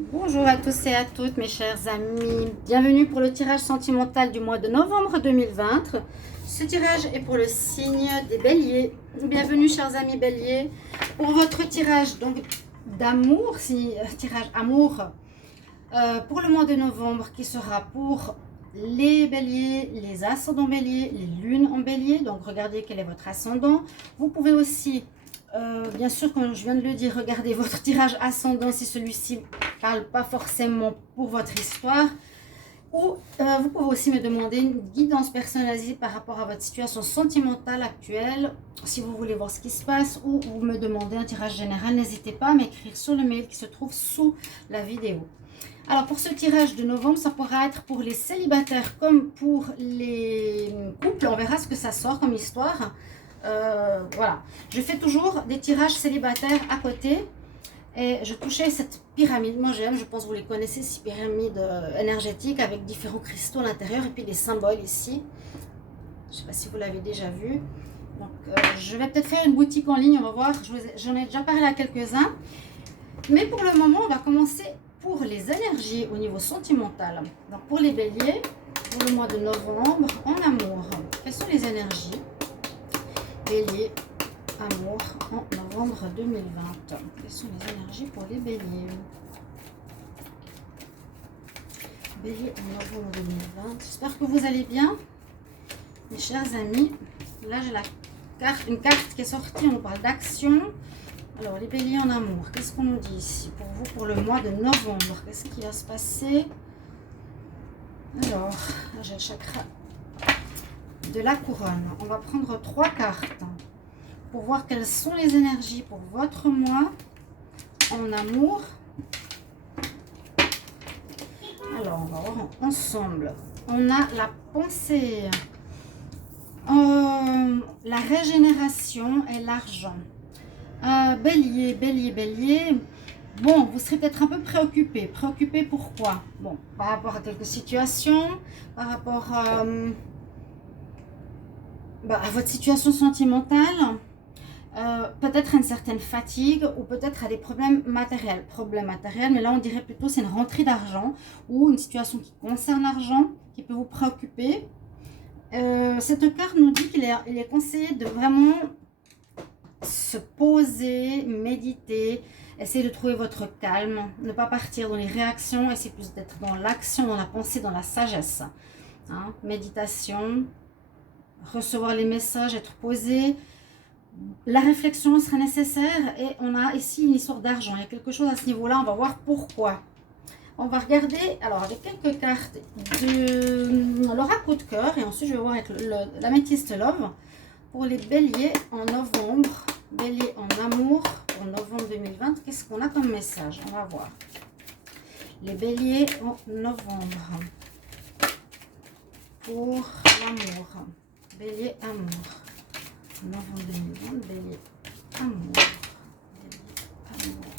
Bonjour à tous et à toutes mes chers amis, bienvenue pour le tirage sentimental du mois de novembre 2020. Ce tirage est pour le signe des béliers. Bienvenue chers amis béliers pour votre tirage donc d'amour, tirage amour pour le mois de novembre qui sera pour les béliers, les ascendants béliers, les lunes en bélier. Donc regardez quel est votre ascendant. Vous pouvez aussi bien sûr, comme je viens de le dire, regardez votre tirage ascendant si celui-ci ne parle pas forcément pour votre histoire. Ou vous pouvez aussi me demander une guidance personnalisée par rapport à votre situation sentimentale actuelle. Si vous voulez voir ce qui se passe ou vous me demandez un tirage général, n'hésitez pas à m'écrire sur le mail qui se trouve sous la vidéo. Alors pour ce tirage de novembre, ça pourra être pour les célibataires comme pour les couples. On verra ce que ça sort comme histoire. Voilà, je fais toujours des tirages célibataires à côté et je touchais cette pyramide. Moi j'aime, je pense que vous les connaissez, ces pyramides énergétiques avec différents cristaux à l'intérieur et puis les symboles ici. Je ne sais pas si vous l'avez déjà vu. Donc je vais peut-être faire une boutique en ligne, on va voir. J'en ai déjà parlé à quelques-uns. Mais pour le moment, on va commencer pour les énergies au niveau sentimental. Donc pour les béliers, pour le mois de novembre, en amour, quelles sont les énergies? Bélier, amour, en novembre 2020. Quelles sont les énergies pour les béliers? Bélier en novembre 2020. J'espère que vous allez bien, mes chers amis. Là, j'ai une carte qui est sortie. On parle d'action. Alors, les béliers en amour. Qu'est-ce qu'on nous dit ici pour vous pour le mois de novembre? Qu'est-ce qui va se passer? Alors, là, j'ai le chakra de la couronne. On va prendre 3 cartes pour voir quelles sont les énergies pour votre mois en amour. Alors, on va voir ensemble. On a la pensée, la régénération et l'argent. Bélier, bélier, bélier. Bon, vous serez peut-être un peu préoccupé. Préoccupé pourquoi? Bon, par rapport à quelques situations, par rapport à votre situation sentimentale, peut-être à une certaine fatigue ou peut-être à des problèmes matériels. Problèmes matériels, mais là on dirait plutôt c'est une rentrée d'argent ou une situation qui concerne l'argent qui peut vous préoccuper. Cette carte nous dit qu'il est conseillé de vraiment se poser, méditer, essayer de trouver votre calme, ne pas partir dans les réactions, essayer plus d'être dans l'action, dans la pensée, dans la sagesse. Hein, méditation, recevoir les messages, être posé. La réflexion sera nécessaire et on a ici une histoire d'argent. Il y a quelque chose à ce niveau-là, on va voir pourquoi. On va regarder, alors avec quelques cartes de l'oracle de cœur et ensuite je vais voir avec l'améthyste love pour les béliers en novembre. Bélier en amour pour novembre 2020. Qu'est-ce qu'on a comme message? On va voir. Les béliers en novembre pour l'amour. Bélier amour. Novembre 2020, bélier amour. Bélier amour.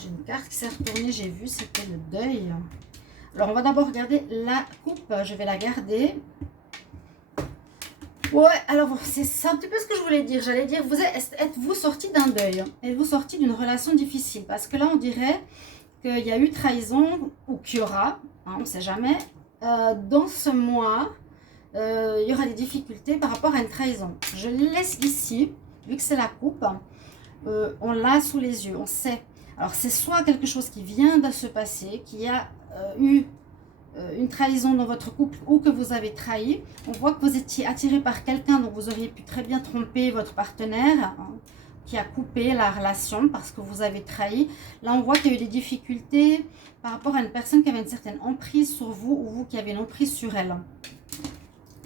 J'ai une carte qui s'est retournée, j'ai vu, c'était le deuil. Alors, on va d'abord regarder la coupe. Je vais la garder. Ouais, alors c'est un petit peu ce que je voulais dire. J'allais dire, êtes-vous sorti d'un deuil? Êtes-vous sorti d'une relation difficile? Parce que là, on dirait qu'il y a eu trahison ou qu'il y aura, hein, on ne sait jamais. Dans ce mois, il y aura des difficultés par rapport à une trahison. Je laisse ici, vu que c'est la coupe, on l'a sous les yeux, on sait. Alors, c'est soit quelque chose qui vient de se passer, qui a eu une trahison dans votre couple ou que vous avez trahi. On voit que vous étiez attiré par quelqu'un dont vous auriez pu très bien tromper votre partenaire, hein, qui a coupé la relation parce que vous avez trahi. Là, on voit qu'il y a eu des difficultés par rapport à une personne qui avait une certaine emprise sur vous ou vous qui avez une emprise sur elle.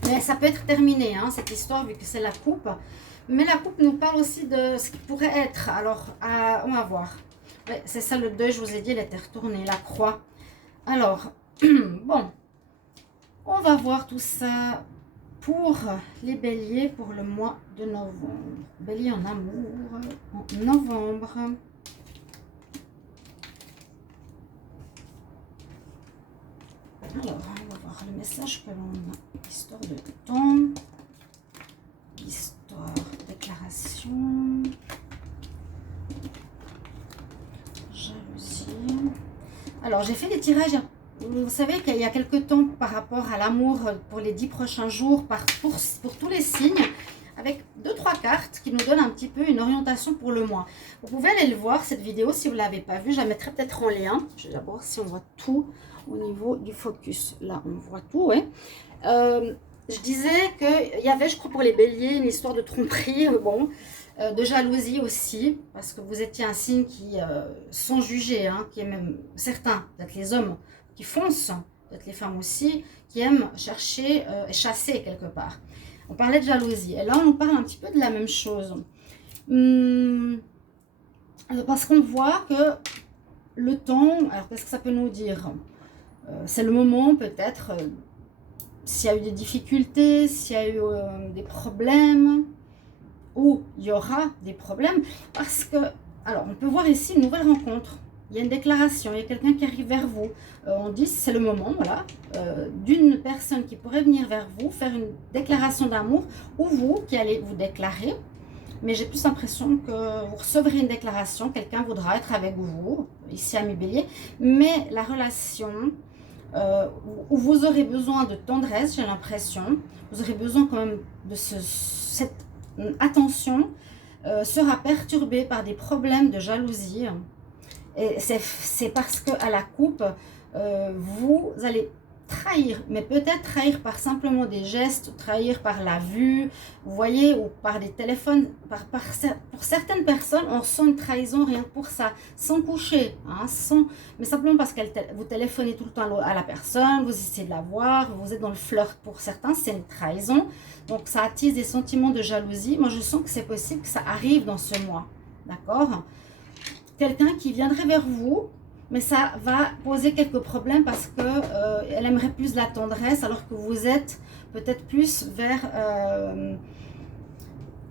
Mais ça peut être terminé, hein, cette histoire, vu que c'est la coupe. Mais la coupe nous parle aussi de ce qui pourrait être. Alors, on va voir. Ouais, c'est ça le deuil, je vous ai dit, il était retourné, la croix. Alors, bon, on va voir tout ça pour les béliers pour le mois de novembre. Bélier en amour en novembre. Alors, on va voir le message que l'on a. Histoire de temps. Histoire, déclaration. Alors, j'ai fait des tirages, vous savez qu'il y a quelques temps par rapport à l'amour pour les 10 prochains jours, pour tous les signes, avec 2-3 cartes qui nous donnent un petit peu une orientation pour le mois. Vous pouvez aller le voir, cette vidéo, si vous ne l'avez pas vue. Je la mettrai peut-être en lien. Je vais d'abord si on voit tout au niveau du focus. Là, on voit tout, ouais. Je disais qu'il y avait, je crois, pour les béliers, une histoire de tromperie, de jalousie aussi, parce que vous étiez un signe qui, sans juger, hein, qui est même certains, peut-être les hommes qui foncent, peut-être les femmes aussi, qui aiment chercher et chasser quelque part. On parlait de jalousie, et là on nous parle un petit peu de la même chose. Parce qu'on voit que le temps, alors qu'est-ce que ça peut nous dire? C'est le moment peut-être, s'il y a eu des difficultés, s'il y a eu des problèmes, ou il y aura des problèmes, parce que, alors on peut voir ici une nouvelle rencontre, il y a une déclaration, il y a quelqu'un qui arrive vers vous, on dit c'est le moment, voilà, d'une personne qui pourrait venir vers vous, faire une déclaration d'amour, ou vous qui allez vous déclarer, mais j'ai plus l'impression que vous recevrez une déclaration, quelqu'un voudra être avec vous, ici à mi-bélier, mais la relation où vous aurez besoin de tendresse, j'ai l'impression, vous aurez besoin quand même de cette attention, sera perturbée par des problèmes de jalousie. Et c'est parce qu'à la coupe, vous allez trahir, mais peut-être trahir par simplement des gestes, trahir par la vue, vous voyez, ou par des téléphones. Pour certaines personnes, on ressent une trahison rien que pour ça, sans coucher, hein, mais simplement parce que vous téléphonez tout le temps à la personne, vous essayez de la voir, vous êtes dans le flirt. Pour certains, c'est une trahison, donc ça attise des sentiments de jalousie. Moi, je sens que c'est possible que ça arrive dans ce mois, d'accord? Quelqu'un qui viendrait vers vous, mais ça va poser quelques problèmes parce que elle aimerait plus de la tendresse, alors que vous êtes peut-être plus vers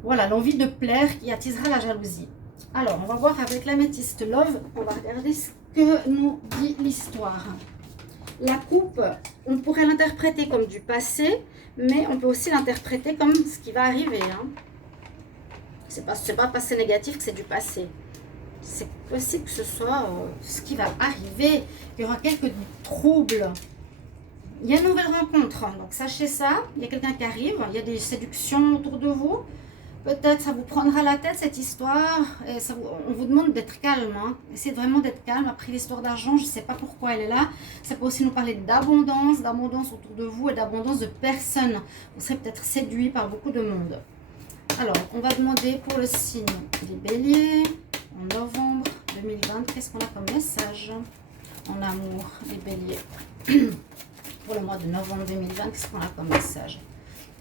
voilà, l'envie de plaire qui attisera la jalousie. Alors, on va voir avec l'améthyste Love, on va regarder ce que nous dit l'histoire. La coupe, on pourrait l'interpréter comme du passé, mais on peut aussi l'interpréter comme ce qui va arriver. Hein. C'est pas passé négatif, que c'est du passé. C'est possible que ce soit ce qui va arriver. Il y aura quelques troubles. Il y a une nouvelle rencontre. Donc, sachez ça. Il y a quelqu'un qui arrive. Il y a des séductions autour de vous. Peut-être ça vous prendra la tête, cette histoire. Et on vous demande d'être calme. Hein. Essayez vraiment d'être calme. Après l'histoire d'argent, je ne sais pas pourquoi elle est là. Ça peut aussi nous parler d'abondance autour de vous et d'abondance de personnes. Vous serez peut-être séduit par beaucoup de monde. Alors, on va demander pour le signe des béliers. En novembre 2020, qu'est-ce qu'on a comme message en amour, les béliers? Pour le mois de novembre 2020, qu'est-ce qu'on a comme message?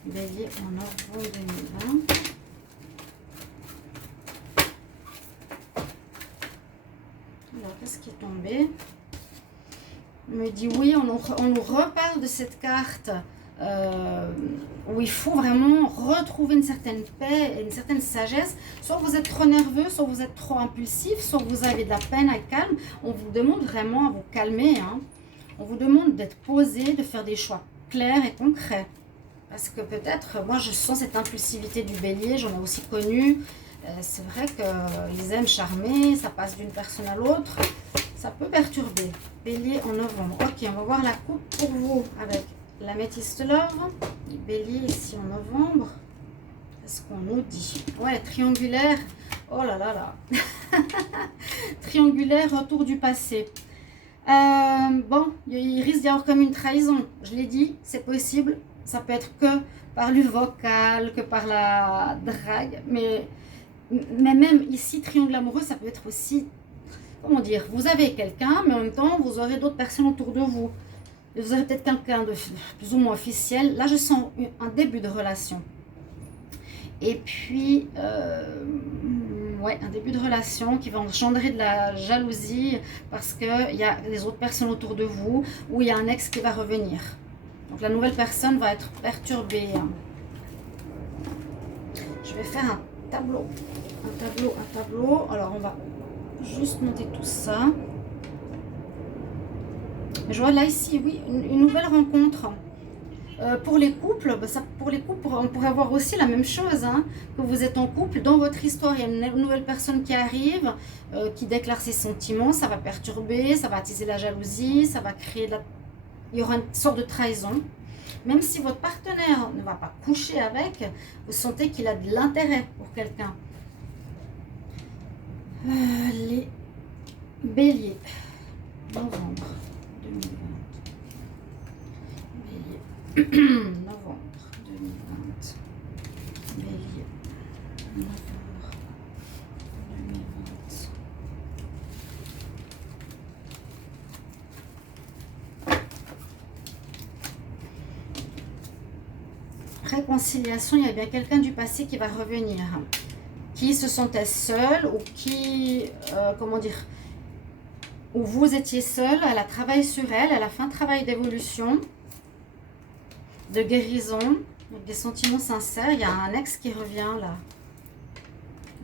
Bélier en novembre 2020. Alors, qu'est-ce qui est tombé? On me dit oui, on nous reparle de cette carte. Où il faut vraiment retrouver une certaine paix et une certaine sagesse. Soit vous êtes trop nerveux, soit vous êtes trop impulsif, soit vous avez de la peine à être calme. On vous demande vraiment à vous calmer. Hein. On vous demande d'être posé, de faire des choix clairs et concrets. Parce que peut-être, moi je sens cette impulsivité du bélier, j'en ai aussi connu. C'est vrai qu'ils aiment charmer, ça passe d'une personne à l'autre. Ça peut perturber. Bélier en novembre. Ok, on va voir la coupe pour vous avec l'améthyste Love, bélier ici en novembre. Qu'est-ce qu'on nous dit? Ouais, triangulaire. Oh là là là. Triangulaire, retour du passé. Bon, il risque d'y avoir comme une trahison. Je l'ai dit, c'est possible. Ça peut être que par le vocal, que par la drague. Mais même ici, triangle amoureux, ça peut être aussi, comment dire, vous avez quelqu'un, mais en même temps, vous aurez d'autres personnes autour de vous. Vous aurez peut-être quelqu'un de plus ou moins officiel. Là, je sens un début de relation. Et puis, ouais, un début de relation qui va engendrer de la jalousie parce qu'il y a des autres personnes autour de vous ou il y a un ex qui va revenir. Donc, la nouvelle personne va être perturbée. Je vais faire un tableau. Un tableau. Alors, on va juste noter tout ça. Je vois là, ici, oui, une nouvelle rencontre. Pour les couples, pour les couples, on pourrait voir aussi la même chose, hein, que vous êtes en couple. Dans votre histoire, il y a une nouvelle personne qui arrive, qui déclare ses sentiments. Ça va perturber, ça va attiser la jalousie, ça va créer il y aura une sorte de trahison. Même si votre partenaire ne va pas coucher avec, vous sentez qu'il a de l'intérêt pour quelqu'un. Les béliers, novembre 2020. Bélier, novembre 2020. Bélier, novembre 2020. Réconciliation, il y a bien quelqu'un du passé qui va revenir, qui se sentait seul ou qui, comment dire, où vous étiez seul. Elle a travaillé sur elle, elle a fait un travail d'évolution, de guérison, avec des sentiments sincères. Il y a un ex qui revient là.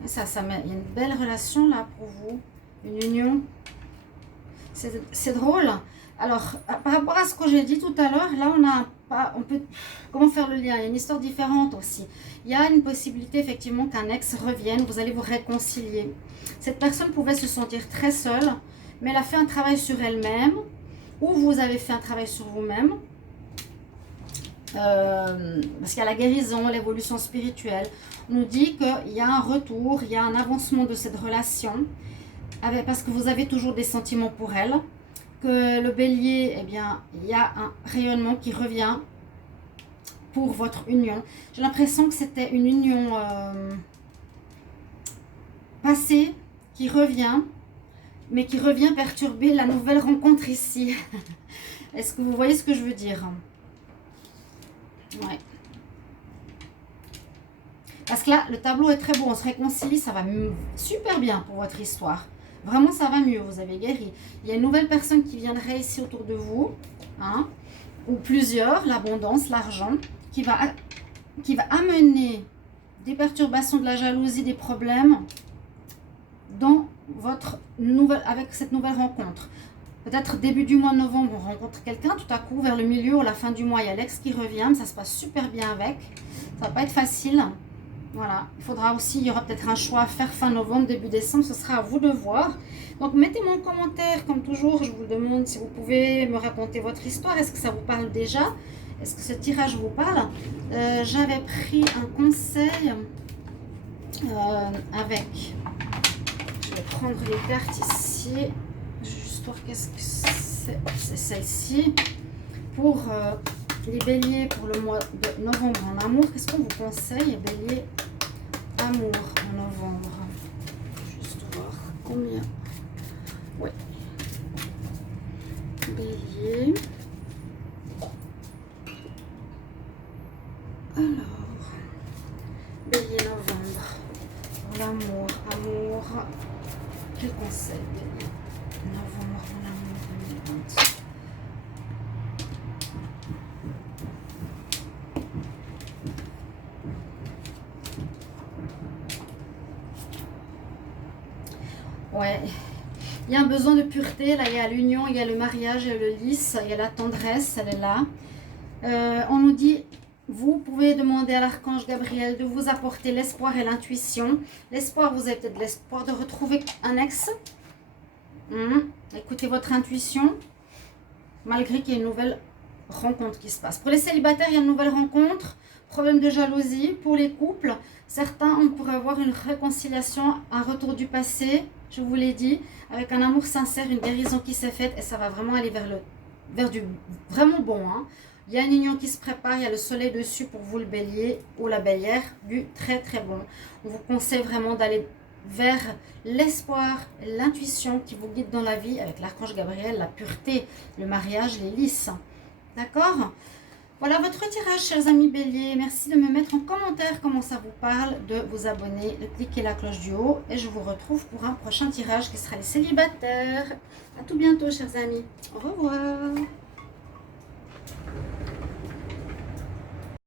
Il y a une belle relation là pour vous, une union. C'est drôle. Alors, par rapport à ce que j'ai dit tout à l'heure, là on peut, comment faire le lien? Il y a une histoire différente aussi. Il y a une possibilité effectivement qu'un ex revienne, vous allez vous réconcilier. Cette personne pouvait se sentir très seule, mais elle a fait un travail sur elle-même, ou vous avez fait un travail sur vous-même. Parce qu'il y a la guérison, l'évolution spirituelle. On nous dit qu'il y a un retour, il y a un avancement de cette relation, parce que vous avez toujours des sentiments pour elle. Que le bélier, eh bien, il y a un rayonnement qui revient pour votre union. J'ai l'impression que c'était une union passée qui revient, mais qui revient perturber la nouvelle rencontre ici. Est-ce que vous voyez ce que je veux dire? Ouais. Parce que là, le tableau est très beau, on se réconcilie, ça va super bien pour votre histoire. Vraiment, ça va mieux, vous avez guéri. Il y a une nouvelle personne qui viendrait ici autour de vous, hein, ou plusieurs, l'abondance, l'argent, qui va amener des perturbations, de la jalousie, des problèmes dans votre avec cette nouvelle rencontre. Peut-être début du mois de novembre, on rencontre quelqu'un, tout à coup, vers le milieu ou la fin du mois, il y a l'ex qui revient, mais ça se passe super bien avec. Ça va pas être facile. Voilà, il faudra aussi, il y aura peut-être un choix à faire fin novembre, début décembre, ce sera à vous de voir. Donc mettez-moi en commentaire, comme toujours, je vous demande si vous pouvez me raconter votre histoire. Est-ce que ça vous parle déjà? Est-ce que ce tirage vous parle? J'avais pris un conseil avec, je vais prendre les cartes ici, juste voir qu'est-ce que c'est. C'est celle-ci. Pour les béliers, pour le mois de novembre en amour, qu'est-ce qu'on vous conseille, bélier, amour en novembre? Juste voir combien. Oui. Bélier. Alors, bélier novembre. L'amour, amour. Quel conseil, bélier? Novembre en amour 2020. Ouais, il y a un besoin de pureté, là il y a l'union, il y a le mariage, il y a le lys, il y a la tendresse, elle est là. On nous dit, vous pouvez demander à l'archange Gabriel de vous apporter l'espoir et l'intuition. L'espoir, vous avez peut-être l'espoir de retrouver un ex. Écoutez votre intuition, malgré qu'il y ait une nouvelle rencontre qui se passe. Pour les célibataires, il y a une nouvelle rencontre. Problème de jalousie. Pour les couples, certains, on pourrait avoir une réconciliation, un retour du passé, je vous l'ai dit, avec un amour sincère, une guérison qui s'est faite, et ça va vraiment aller vers du vraiment bon. Hein. Il y a une union qui se prépare, il y a le soleil dessus pour vous, le bélier ou la bélière, du très très bon. On vous conseille vraiment d'aller vers l'espoir, l'intuition qui vous guide dans la vie, avec l'archange Gabriel, la pureté, le mariage, les lys. D'accord ? Voilà votre tirage, chers amis béliers. Merci de me mettre en commentaire comment ça vous parle, de vous abonner, de cliquer la cloche du haut. Et je vous retrouve pour un prochain tirage qui sera les célibataires. À tout bientôt, chers amis. Au revoir.